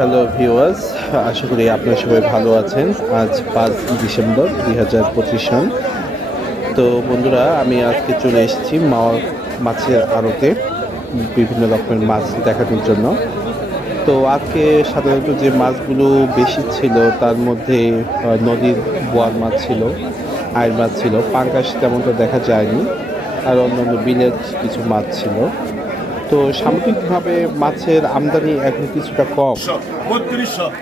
Hello viewers আশা করি আপনারা সবাই ভালো আছেন। আজ পাঁচ ডিসেম্বর দুই হাজার পঁচিশ সন তো বন্ধুরা, আমি আজকে চলে এসেছি মাওয়া মাছের আড়তে, বিভিন্ন রকমের মাছ দেখানোর জন্য। তো আজকে সাধারণত যে মাছগুলো বেশি ছিল, তার মধ্যে নদীর বোয়ার মাছ ছিল আয়ের মাছ ছিল পাঙ্কাশ তেমনটা দেখা যায়নি, আর অন্যান্য বিলের কিছু মাছ ছিল। তো সামগ্রিকভাবে মাছের আমদানি এখন কিছুটা কম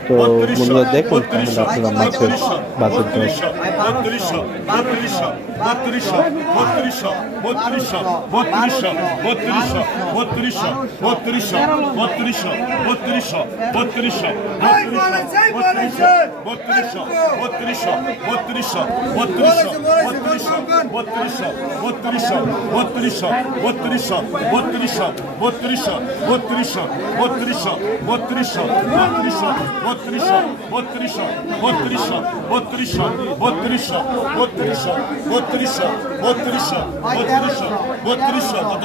তো বন্ধুরা দেখুন তাহলে আপনারা মাছের বাজার দর বত্রিশশো বত্রিশশো বত্রিশশো বত্রিশশো বত্রিশশো বত্রিশশো বত্রিশশো বত্রিশশো বত্রিশশো বত্রিশশো বত্রিশশো বত্রিশশো বত্রিশশো বত্রিশশো বত্রিশশো বত্রিশশো বত্রিশশো বত্রিশশো বত্রিশশো বত্রিশশো বত্রিশশো কত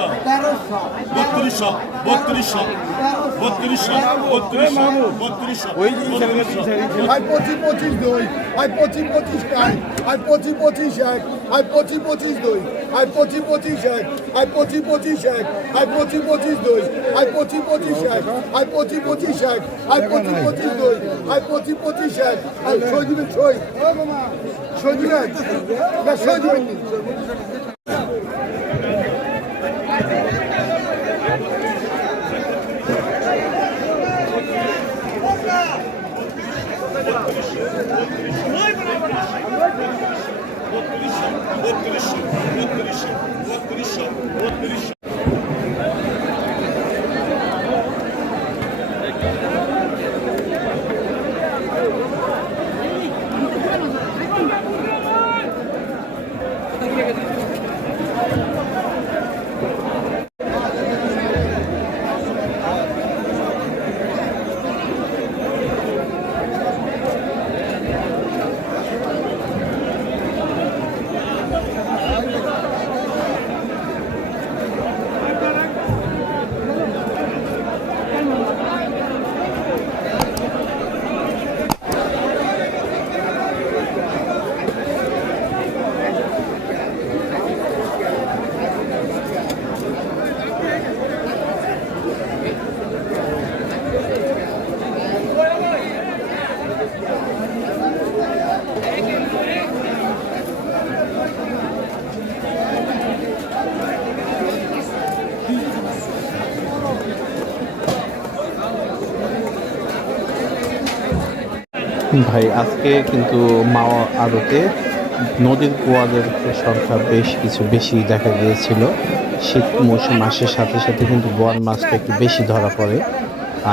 বত্রিশশো বত্রিশশো বত্রিশশো বত্রিশশো বত্রিশশো পঁচিশ পঁচিশ দই আই পঁচিশ পঁচিশ খাই আই পঁচিশ পঁচিশ এক আই পঁচিশ পঁচিশ দই আর পঁচি পঁচিশ এক আর পঁচি পঁচিশ এক আর পঁচি পঁচিশ দুই আর পঁচি পঁচিশ এক আর পঁচি পঁচিশ এক আর পঁচি পঁচিশ দুই আর পঁচি পঁচিশ এক আর ছয় দিবেন ছয়। ছয় দিবেন ছয় দিবেন Вот перешел, вот перешел, вот перешел, вот перешел. ভাই, আজকে কিন্তু মা আড়তে নদীর কুয়াদের সংখ্যা বেশ কিছু বেশি দেখা গিয়েছিল। শীত মৌসুম আসের সাথে সাথে কিন্তু বোয়াল মাছটা একটু বেশি ধরা পড়ে।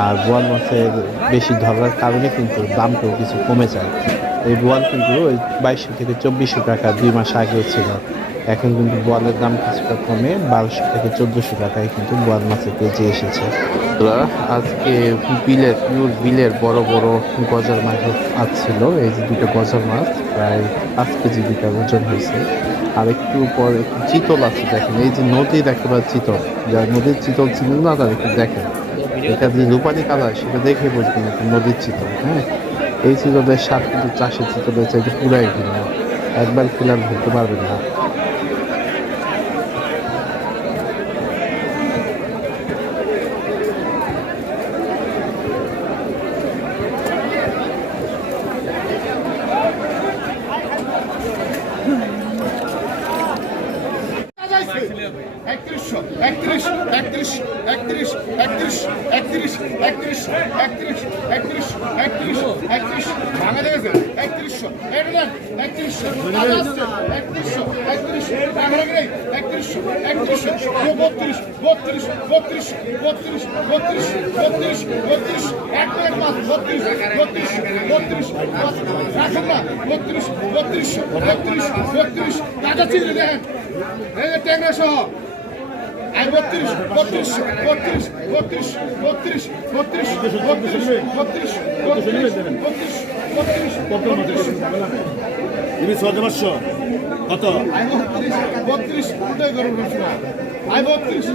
আর বোয়াল মাছের বেশি ধরার কারণে কিন্তু দামটাও কিছু কমে যায়। এই বোয়াল কিন্তু ওই বাইশশো থেকে চব্বিশশো টাকা দুই মাস আগেও ছিল। এখন কিন্তু বোয়ালের দাম কিছুটা কমে বারোশো থেকে চোদ্দোশো টাকায় কিন্তু বোয়াল মাছের কেজি এসেছে। আজকে বিলের, পিওর বিলের বড় বড় গজার মাছ আসছিল। এই যে দুটো গজার মাছ, প্রায় পাঁচ কেজি দুটা ওজন হয়েছে। আর একটু পর একটু চিতল আছে, দেখেন। এই যে নদীর একেবারে চিতল। যার নদীর চিতল ছিল না, তার একটু দেখেন। এটা যে রূপালি কালার, সেটা দেখে বুঝবেন নদীর চিতল হ্যাঁ? এই চিতলের স্বাদ কিন্তু চাষের চিতলের চাইতে পুরাই ভিন্ন। একবার আর ভুলতে পারবেন না একত্রিশশো একত্রিশ একত্রিশ একত্রিশ একত্রিশ একত্রিশ একত্রিশ একত্রিশ একত্রিশ একত্রিশ একত্রিশ ভাঙা দেখেছে একত্রিশশো একত্রিশশো একত্রিশশো একত্রিশশো একত্রিশশো বত্রিশ বত্রিশ বত্রিশ বত্রিশ বত্রিশ বত্রিশ বত্রিশ এক মিনিট মাস বত্রিশ বত্রিশ বত্রিশ রাখেন না বত্রিশ বত্রিশশো বত্রিশ বত্রিশ টাকা চিনলে দেখেন এই যে ট্যাংরা সহ বত্রিশ বত্রিশ বত্রিশ বত্রিশ বত্রিশ বত্রিশ বত্রিশ বত্রিশ বত্রিশ বত্রিশ বত্রিশ বত্রিশ তুমি ছয় পাঁচশো। কত? বত্রিশ বত্রিশ আই বত্রিশ।